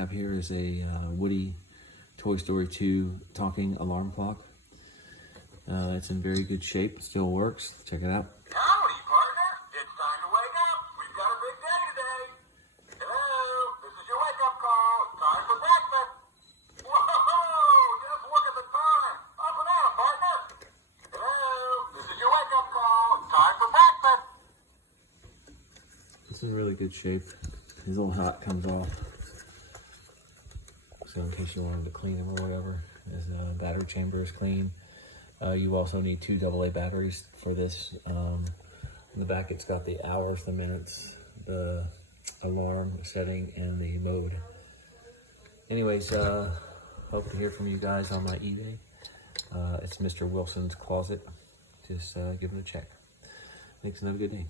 have here is a Woody Toy Story 2 talking alarm clock. It's in very good shape. It still works. Check it out. Howdy, partner. It's time to wake up. We've got a big day today. Hello, this is your wake-up call. Time for breakfast. Whoa, just look at the time. Up and out, partner. Hello, this is your wake-up call. Time for breakfast. It's in really good shape. His little hat comes off. So in case you wanted to clean him or whatever, his battery chamber is clean. You also need 2 AA batteries for this. In the back, it's got the hours, the minutes, the alarm setting, and the mode. Anyways, hope to hear from you guys on my eBay. It's Mr. Wilson's Closet. Just give him a check. Thanks and have a good day.